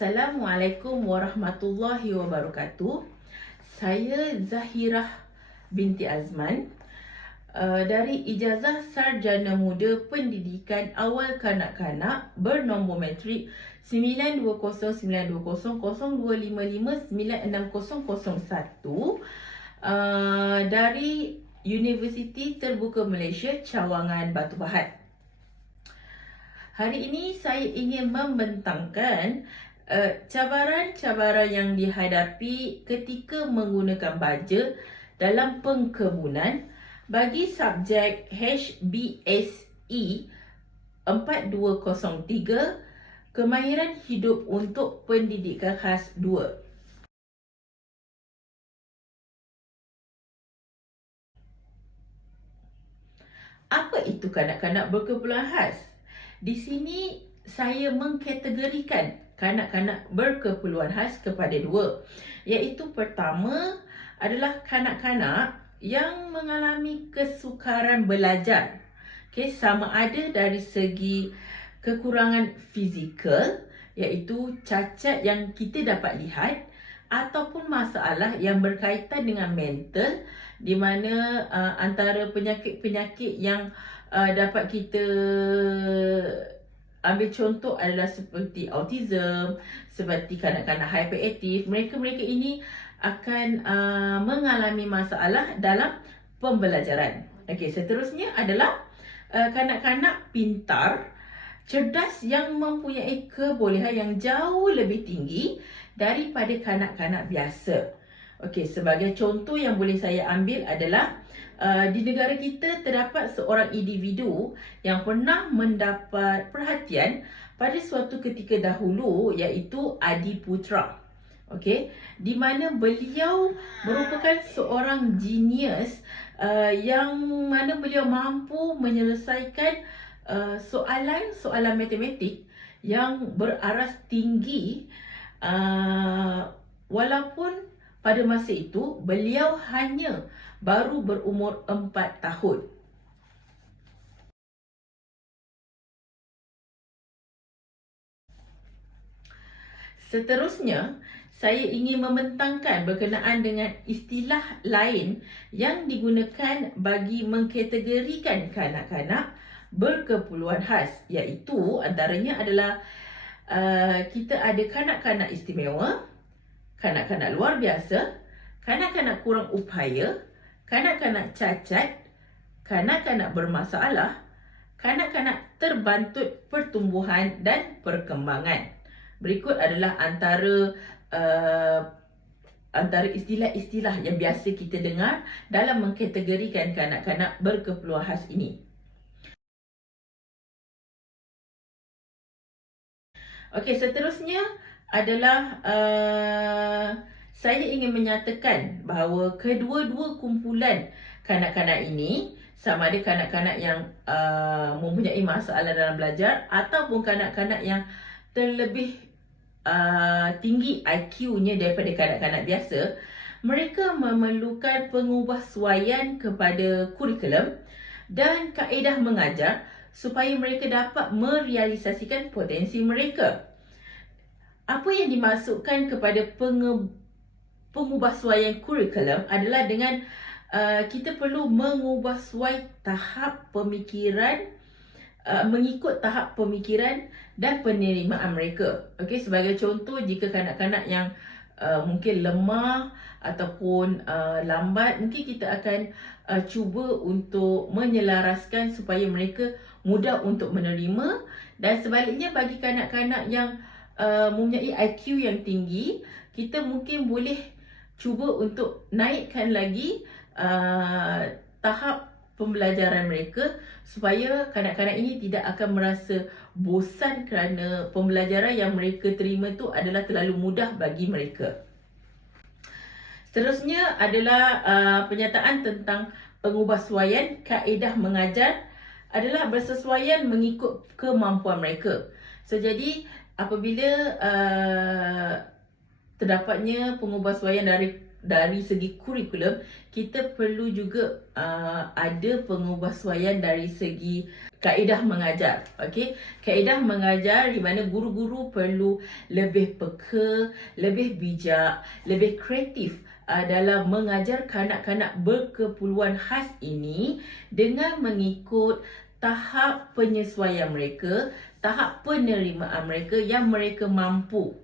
Assalamualaikum warahmatullahi wabarakatuh. Saya Zahirah binti Azman dari Ijazah Sarjana Muda Pendidikan Awal Kanak-Kanak bernombor matrik 920920559601 dari Universiti Terbuka Malaysia Cawangan Batu Pahat. Hari ini saya ingin membentangkan cabaran-cabaran yang dihadapi ketika menggunakan baja dalam pengkebunan bagi subjek HBSE 4203 Kemahiran Hidup untuk Pendidikan Khas 2. Apa itu kanak-kanak berkeperluan khas? Di sini saya mengkategorikan kanak-kanak berkeperluan khas kepada dua, iaitu pertama adalah kanak-kanak yang mengalami kesukaran belajar, sama ada dari segi kekurangan fizikal, iaitu cacat yang kita dapat lihat, ataupun masalah yang berkaitan dengan mental, di mana antara penyakit-penyakit yang dapat kita ambil contoh adalah seperti autism, seperti kanak-kanak hyperaktif. Mereka ini akan mengalami masalah dalam pembelajaran. Okey, seterusnya adalah kanak-kanak pintar, cerdas yang mempunyai kebolehan yang jauh lebih tinggi daripada kanak-kanak biasa. Okey, sebagai contoh yang boleh saya ambil adalah di negara kita terdapat seorang individu yang pernah mendapat perhatian pada suatu ketika dahulu, iaitu Adi Putra. Okey, di mana beliau merupakan seorang genius yang mana beliau mampu menyelesaikan soalan-soalan matematik yang beraras tinggi, walaupun pada masa itu beliau hanya baru berumur 4 tahun. Seterusnya, saya ingin membentangkan berkenaan dengan istilah lain yang digunakan bagi mengkategorikan kanak-kanak berkeperluan khas, iaitu antaranya adalah kita ada kanak-kanak istimewa, kanak-kanak luar biasa, kanak-kanak kurang upaya, kanak-kanak cacat, kanak-kanak bermasalah, kanak-kanak terbantut pertumbuhan dan perkembangan. Berikut adalah antara istilah-istilah yang biasa kita dengar dalam mengkategorikan kanak-kanak berkeperluan khas ini. Okey, seterusnya adalah saya ingin menyatakan bahawa kedua-dua kumpulan kanak-kanak ini, sama ada kanak-kanak yang mempunyai masalah dalam belajar ataupun kanak-kanak yang terlebih tinggi IQ-nya daripada kanak-kanak biasa, mereka memerlukan pengubahsuaian kepada kurikulum dan kaedah mengajar supaya mereka dapat merealisasikan potensi mereka. Apa yang dimaksudkan kepada pengubahsuaian kurikulum adalah dengan kita perlu mengubahsuai tahap pemikiran, mengikut tahap pemikiran dan penerimaan mereka. Okey, sebagai contoh, jika kanak-kanak yang mungkin lemah ataupun lambat, mungkin kita akan cuba untuk menyelaraskan supaya mereka mudah untuk menerima, dan sebaliknya bagi kanak-kanak yang mempunyai IQ yang tinggi, kita mungkin boleh cuba untuk naikkan lagi tahap pembelajaran mereka supaya kanak-kanak ini tidak akan merasa bosan kerana pembelajaran yang mereka terima tu adalah terlalu mudah bagi mereka. Seterusnya adalah penyataan tentang pengubahsuaian kaedah mengajar adalah bersesuaian mengikut kemampuan mereka. So, jadi apabila terdapatnya pengubahsuaian dari dari segi kurikulum, kita perlu juga ada pengubahsuaian dari segi kaedah mengajar. Okey, kaedah mengajar di mana guru-guru perlu lebih peka, lebih bijak, lebih kreatif dalam mengajar kanak-kanak berkeperluan khas ini dengan mengikut tahap penyesuaian mereka, tahap penerimaan mereka yang mereka mampu.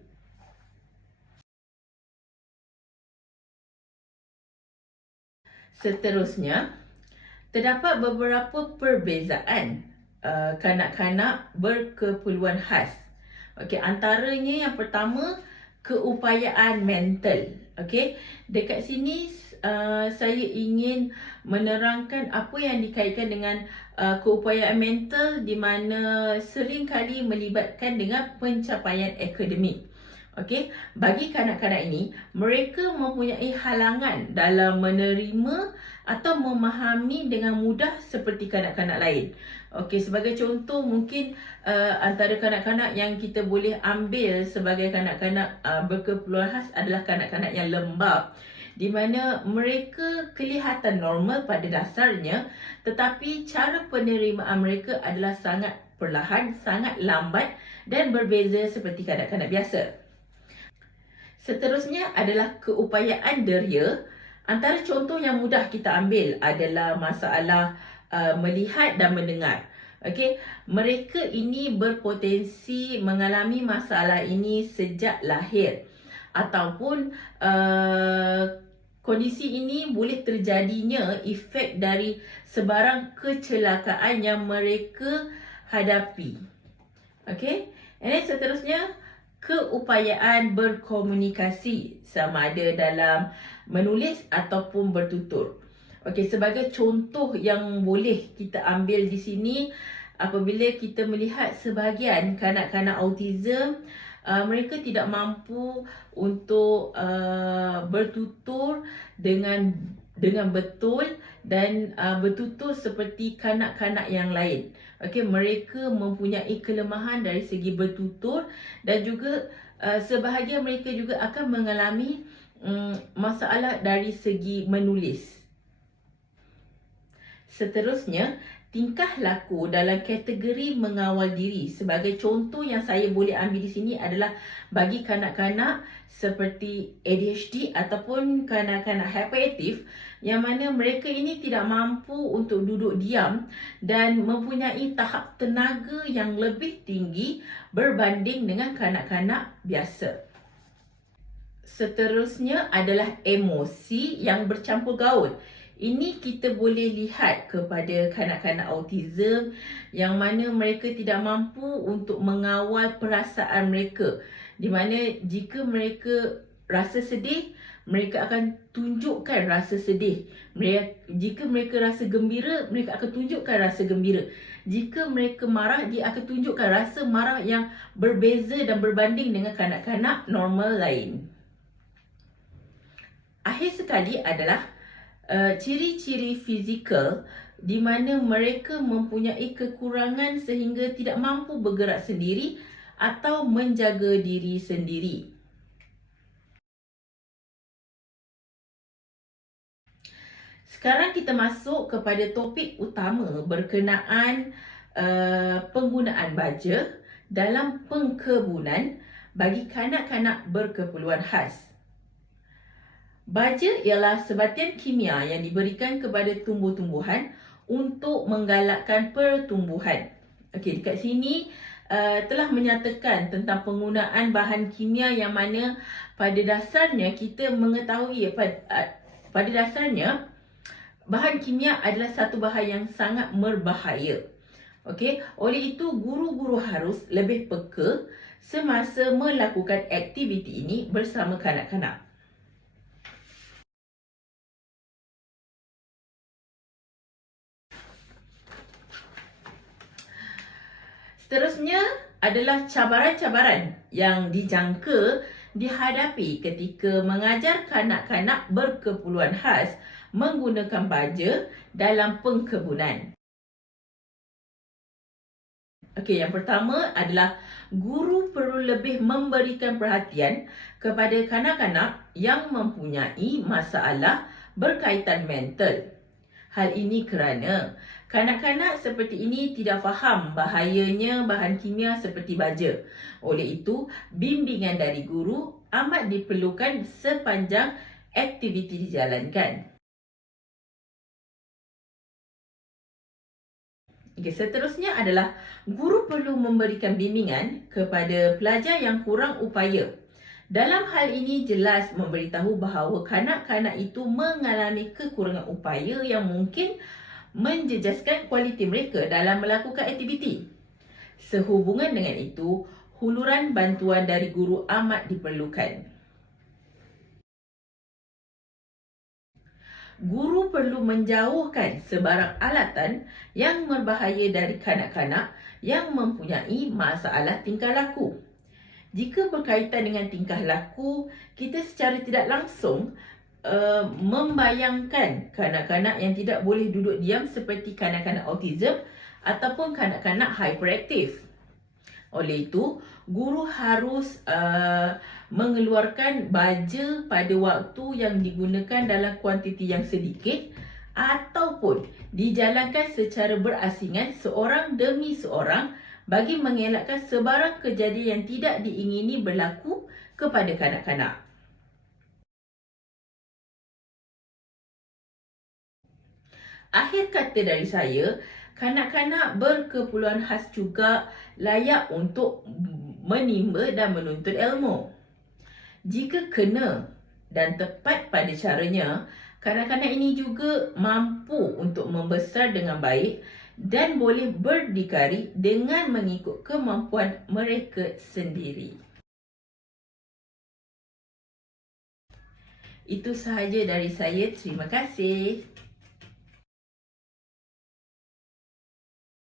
Seterusnya, terdapat beberapa perbezaan kanak-kanak berkeperluan khas. Okey, antaranya yang pertama, keupayaan mental. Okey, dekat sini saya ingin menerangkan apa yang dikaitkan dengan keupayaan mental di mana sering kali melibatkan dengan pencapaian akademik. Okey, bagi kanak-kanak ini, mereka mempunyai halangan dalam menerima atau memahami dengan mudah seperti kanak-kanak lain. Okey, sebagai contoh mungkin antara kanak-kanak yang kita boleh ambil sebagai kanak-kanak berkeperluan khas adalah kanak-kanak yang lembab, di mana mereka kelihatan normal pada dasarnya, tetapi cara penerimaan mereka adalah sangat perlahan, sangat lambat dan berbeza seperti kanak-kanak biasa. Seterusnya adalah keupayaan deria. Antara contoh yang mudah kita ambil adalah masalah melihat dan mendengar. Okey, mereka ini berpotensi mengalami masalah ini sejak lahir, ataupun kondisi ini boleh terjadinya efek dari sebarang kecelakaan yang mereka hadapi. Okey, and then seterusnya, keupayaan berkomunikasi sama ada dalam menulis ataupun bertutur. Okey, sebagai contoh yang boleh kita ambil di sini, apabila kita melihat sebahagian kanak-kanak autism, mereka tidak mampu untuk bertutur dengan betul dan bertutur seperti kanak-kanak yang lain. Okey, mereka mempunyai kelemahan dari segi bertutur dan juga sebahagian mereka juga akan mengalami masalah dari segi menulis. Seterusnya, tingkah laku dalam kategori mengawal diri. Sebagai contoh yang saya boleh ambil di sini adalah bagi kanak-kanak seperti ADHD ataupun kanak-kanak hyperaktif, yang mana mereka ini tidak mampu untuk duduk diam dan mempunyai tahap tenaga yang lebih tinggi berbanding dengan kanak-kanak biasa. Seterusnya adalah emosi yang bercampur gaul. Ini kita boleh lihat kepada kanak-kanak autism yang mana mereka tidak mampu untuk mengawal perasaan mereka. Di mana jika mereka rasa sedih, mereka akan tunjukkan rasa sedih. Jika mereka rasa gembira, mereka akan tunjukkan rasa gembira. Jika mereka marah, dia akan tunjukkan rasa marah yang berbeza dan berbanding dengan kanak-kanak normal lain. Akhir sekali adalah ciri-ciri fizikal di mana mereka mempunyai kekurangan sehingga tidak mampu bergerak sendiri atau menjaga diri sendiri. Sekarang kita masuk kepada topik utama berkenaan penggunaan baja dalam pengkebunan bagi kanak-kanak berkeperluan khas. Baja ialah sebatian kimia yang diberikan kepada tumbuh-tumbuhan untuk menggalakkan pertumbuhan. Okey, dekat sini telah menyatakan tentang penggunaan bahan kimia yang mana pada dasarnya kita mengetahui pada dasarnya bahan kimia adalah satu bahan yang sangat berbahaya. Okey, oleh itu guru-guru harus lebih peka semasa melakukan aktiviti ini bersama kanak-kanak. Seterusnya adalah cabaran-cabaran yang dijangka dihadapi ketika mengajar kanak-kanak berkeperluan khas menggunakan baja dalam pengkebunan. Okey, yang pertama adalah guru perlu lebih memberikan perhatian kepada kanak-kanak yang mempunyai masalah berkaitan mental. Hal ini kerana kanak-kanak seperti ini tidak faham bahayanya bahan kimia seperti baja. Oleh itu, bimbingan dari guru amat diperlukan sepanjang aktiviti dijalankan. Okay, seterusnya adalah guru perlu memberikan bimbingan kepada pelajar yang kurang upaya. Dalam hal ini jelas memberitahu bahawa kanak-kanak itu mengalami kekurangan upaya yang mungkin menjejaskan kualiti mereka dalam melakukan aktiviti. Sehubungan dengan itu, huluran bantuan dari guru amat diperlukan. Guru perlu menjauhkan sebarang alatan yang berbahaya dari kanak-kanak yang mempunyai masalah tingkah laku. Jika berkaitan dengan tingkah laku, kita secara tidak langsung membayangkan kanak-kanak yang tidak boleh duduk diam seperti kanak-kanak autism ataupun kanak-kanak hyperaktif. Oleh itu, guru harus mengeluarkan baja pada waktu yang digunakan dalam kuantiti yang sedikit ataupun dijalankan secara berasingan seorang demi seorang bagi mengelakkan sebarang kejadian yang tidak diingini berlaku kepada kanak-kanak. Akhir kata dari saya, kanak-kanak berkeperluan khas juga layak untuk menimba dan menuntut ilmu. Jika kena dan tepat pada caranya, kanak-kanak ini juga mampu untuk membesar dengan baik dan boleh berdikari dengan mengikut kemampuan mereka sendiri. Itu sahaja dari saya. Terima kasih.